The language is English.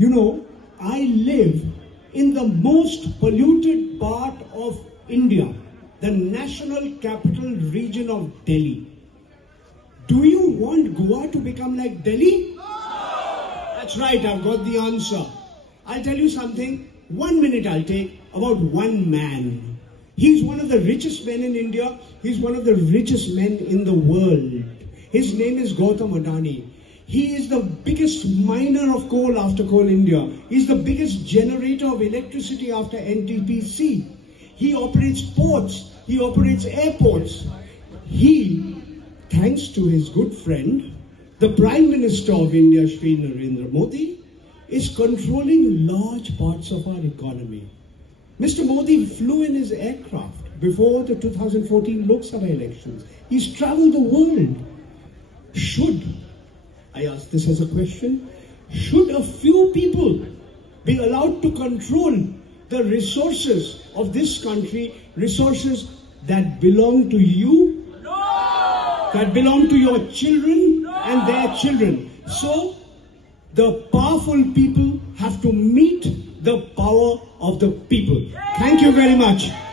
You know, I live in the most polluted part of India, the national capital region of Delhi. Do you want Goa to become like Delhi? That's right, I've got the answer. I'll tell you something. 1 minute I'll take about one man. He's one of the richest men in India. He's one of the richest men in the world. His name is Gautam Adani. He is the biggest miner of coal after Coal India. He's the biggest generator of electricity after NTPC. He operates ports. He operates airports. He, thanks to his good friend, the Prime Minister of India, Shri Narendra Modi, is controlling large parts of our economy. Mr. Modi flew in his aircraft before the 2014 Lok Sabha elections. He's traveled the world. I ask this as a question, should a few people be allowed to control the resources of this country, resources that belong to you, that belong to your children and their children? So, the powerful people have to meet the power of the people. Thank you very much.